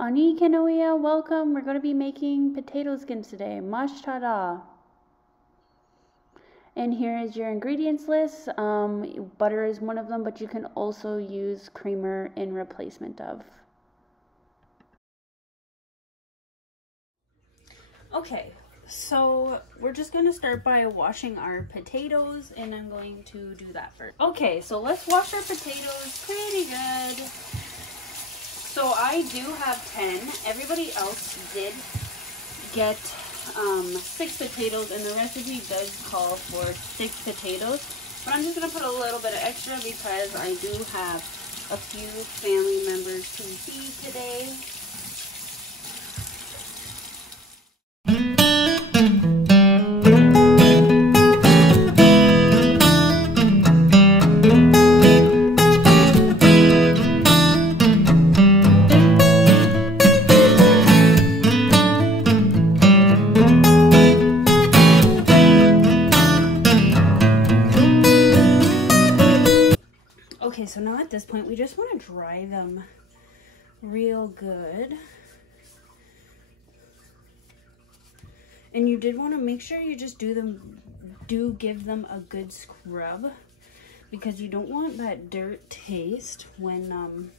Ani Kanoia, welcome. We're going to be making potato skins today. Mash tada. And here is your ingredients list. Butter is one of them, but you can also use creamer in replacement of. Okay, so we're just going to start by washing our potatoes, and I'm going to do that first. Okay, so let's wash our potatoes pretty good. So I do have 10. Everybody else did get 6 potatoes, and the recipe does call for 6 potatoes. But I'm just going to put a little bit of extra because I do have a few family members to feed today. Okay, so now at this point, we just want to dry them real good. And you did want to make sure you just do give them a good scrub, because you don't want that dirt taste when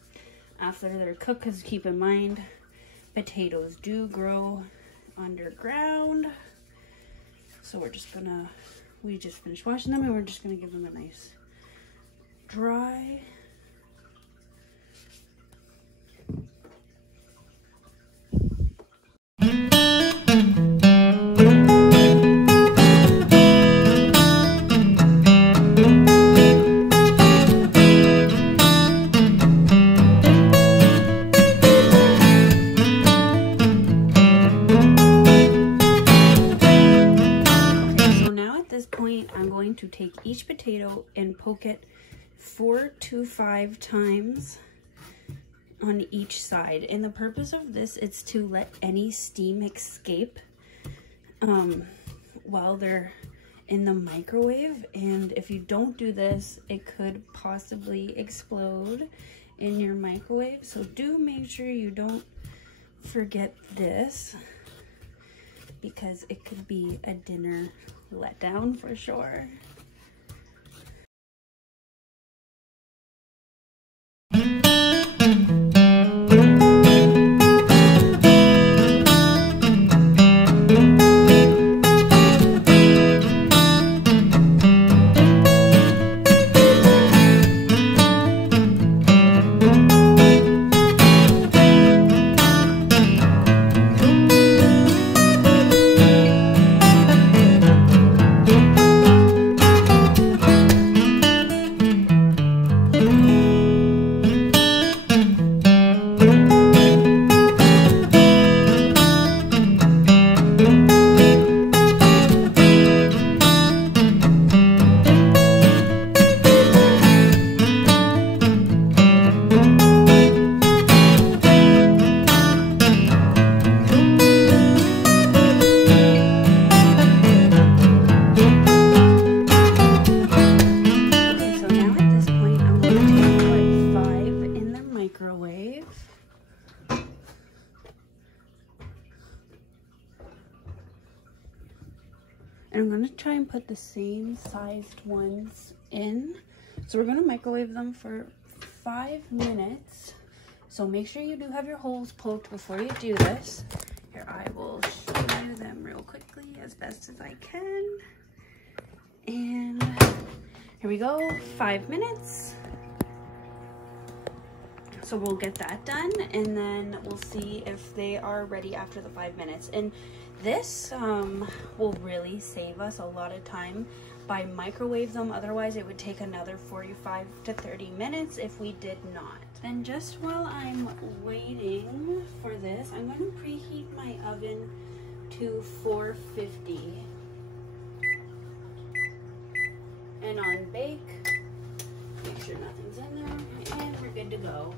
after they're cooked, because keep in mind, potatoes do grow underground. So we just finished washing them, and we're just gonna give them a nice dry. I'm going to take each potato and poke it 4 to 5 times on each side. And the purpose of this is to let any steam escape while they're in the microwave. And if you don't do this, it could possibly explode in your microwave. So do make sure you don't forget this, because it could be a dinner letdown for sure. And I'm going to try and put the same sized ones in. So we're going to microwave them for 5 minutes. So make sure you do have your holes poked before you do this. Here, I will show you them real quickly as best as I can. And here we go, 5 minutes. So we'll get that done, and then we'll see if they are ready after the 5 minutes. And this will really save us a lot of time by microwave them. Otherwise, it would take another 45 to 30 minutes if we did not. And just while I'm waiting for this, I'm going to preheat my oven to 450. And on bake, make sure nothing's in there, and we're good to go.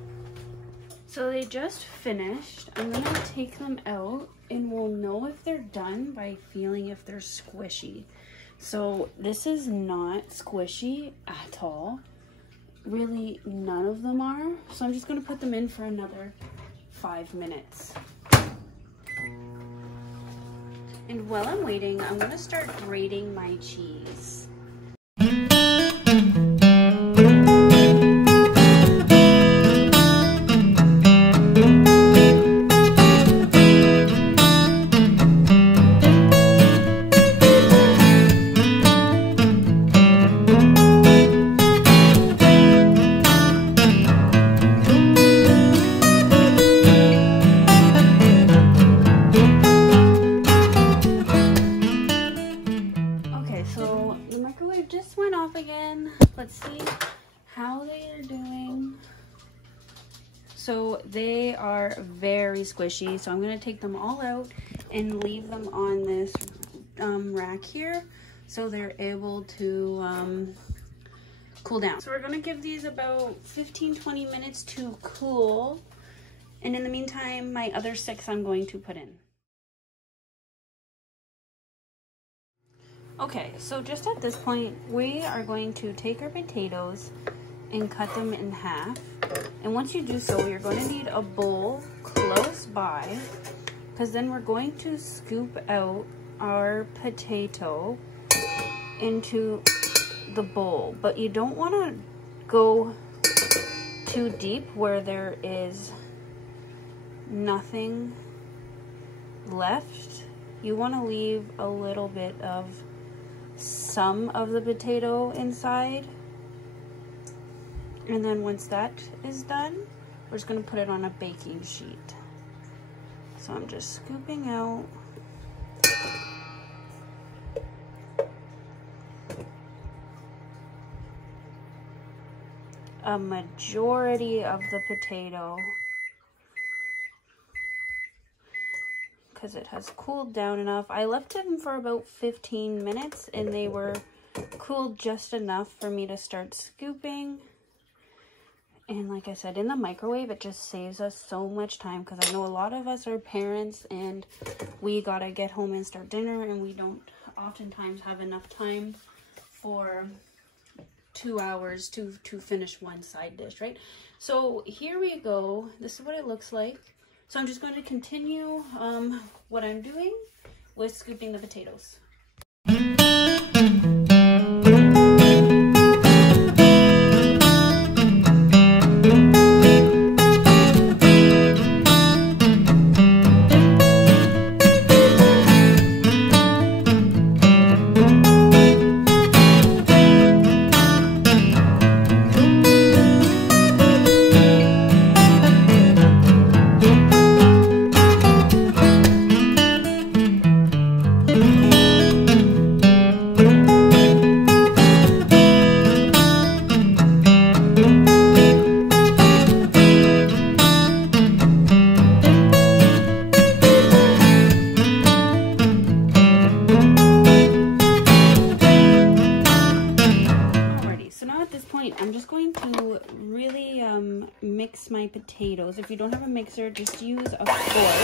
So they just finished. I'm gonna take them out, and we'll know if they're done by feeling if they're squishy. So this is not squishy at all. Really, none of them are. So I'm just gonna put them in for another 5 minutes. And while I'm waiting, I'm gonna start grating my cheese. Again, let's see how they are doing. So they are very squishy, so I'm going to take them all out and leave them on this rack here so they're able to cool down. So we're going to give these about 15-20 minutes to cool, and in the meantime my other 6 I'm going to put in. Okay, so just at this point, we are going to take our potatoes and cut them in half. And once you do so, you're going to need a bowl close by, because then we're going to scoop out our potato into the bowl. But you don't want to go too deep where there is nothing left. You want to leave a little bit of some of the potato inside, and then once that is done, we're just going to put it on a baking sheet. So I'm just scooping out a majority of the potato, because it has cooled down enough. I left them for about 15 minutes and they were cooled just enough for me to start scooping. And like I said, in the microwave, it just saves us so much time, because I know a lot of us are parents and we gotta get home and start dinner, and we don't oftentimes have enough time for 2 hours to finish one side dish, right? So here we go. This is what it looks like. So I'm just going to continue what I'm doing with scooping the potatoes. I'm just going to really mix my potatoes. If you don't have a mixer, just use a fork.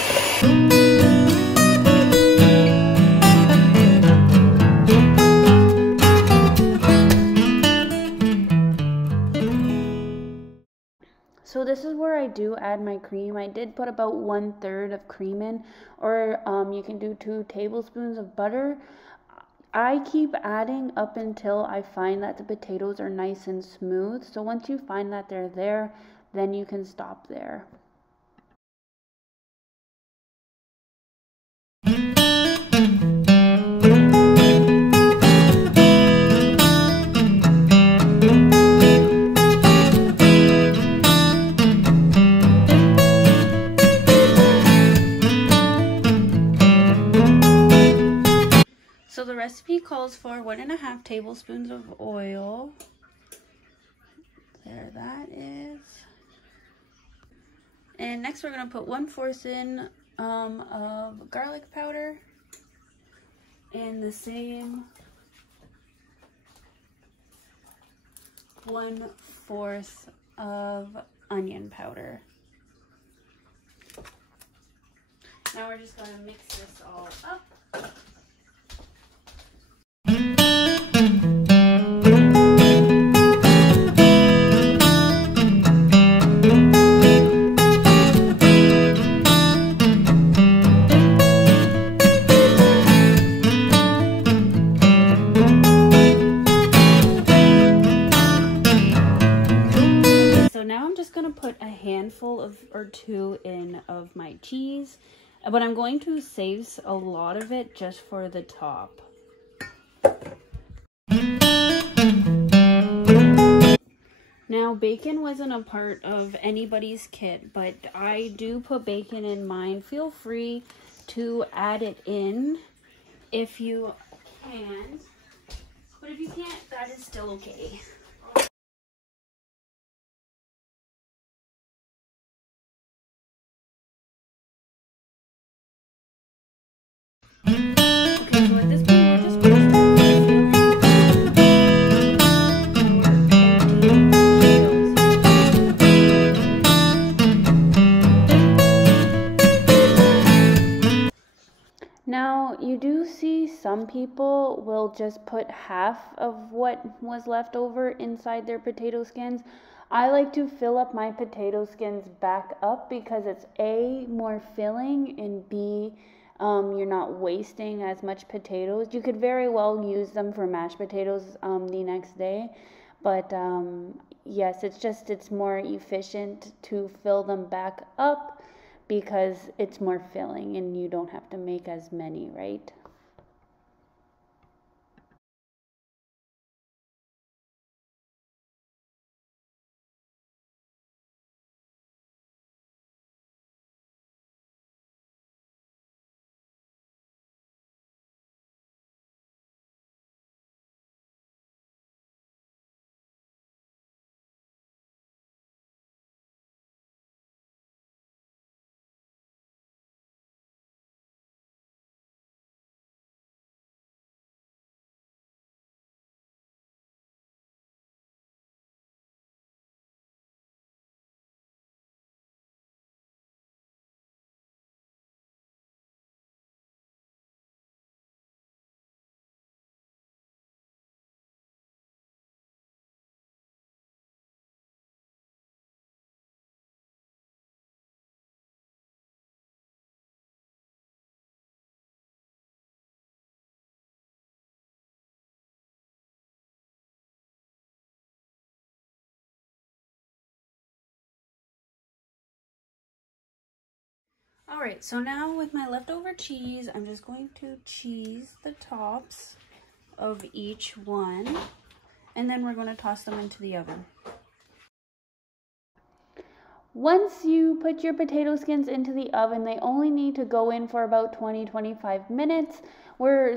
So this is where I do add my cream. I did put about 1/3 of cream in, or you can do 2 tablespoons of butter. I keep adding up until I find that the potatoes are nice and smooth. So once you find that they're there, then you can stop there. So the recipe calls for 1.5 tablespoons of oil. There that is. And next we're going to put 1/4 in of garlic powder, and the same 1/4 of onion powder. Now we're just going to mix this all up. handful of or two in of my cheese, but I'm going to save a lot of it just for the top. Now, bacon wasn't a part of anybody's kit, but I do put bacon in mine. Feel free to add it in if you can, but if you can't, that is still okay. Okay, so at this point, we're just going to start filling Now, you do see some people will just put half of what was left over inside their potato skins. I like to fill up my potato skins back up because it's A, more filling, and B, you're not wasting as much potatoes. You could very well use them for mashed potatoes the next day, but yes, it's more efficient to fill them back up because it's more filling and you don't have to make as many, right? Alright, so now with my leftover cheese, I'm just going to cheese the tops of each one, and then we're going to toss them into the oven. Once you put your potato skins into the oven, they only need to go in for about 20-25 minutes.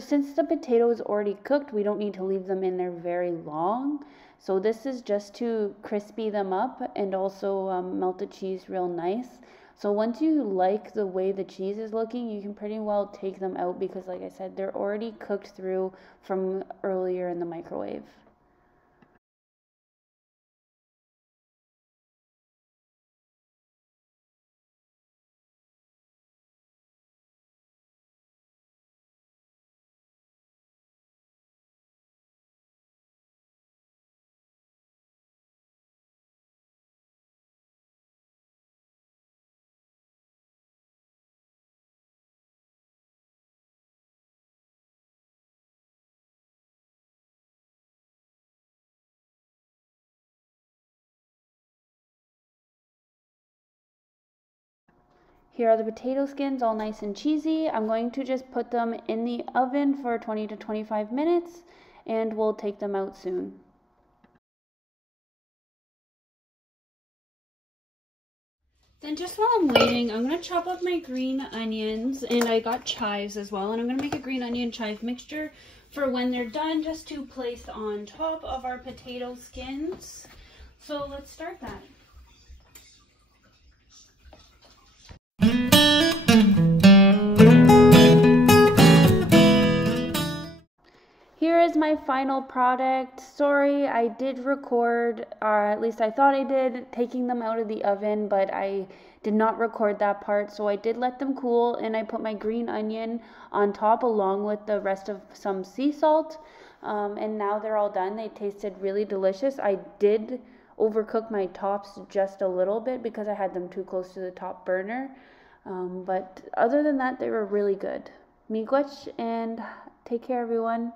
Since the potato is already cooked, we don't need to leave them in there very long. So this is just to crispy them up and also melt the cheese real nice. So once you like the way the cheese is looking, you can pretty well take them out because, like I said, they're already cooked through from earlier in the microwave. Here are the potato skins, all nice and cheesy. I'm going to just put them in the oven for 20 to 25 minutes, and we'll take them out soon. Then just while I'm waiting, I'm going to chop up my green onions, and I got chives as well, and I'm going to make a green onion chive mixture for when they're done, just to place on top of our potato skins. So let's start that. Here is my final product. Sorry, I did record, or at least I thought I did, taking them out of the oven, but I did not record that part. So I did let them cool, and I put my green onion on top along with the rest of some sea salt. And now they're all done. They tasted really delicious. I did overcook my tops just a little bit because I had them too close to the top burner. But other than that, they were really good. Miigwech, and take care, everyone.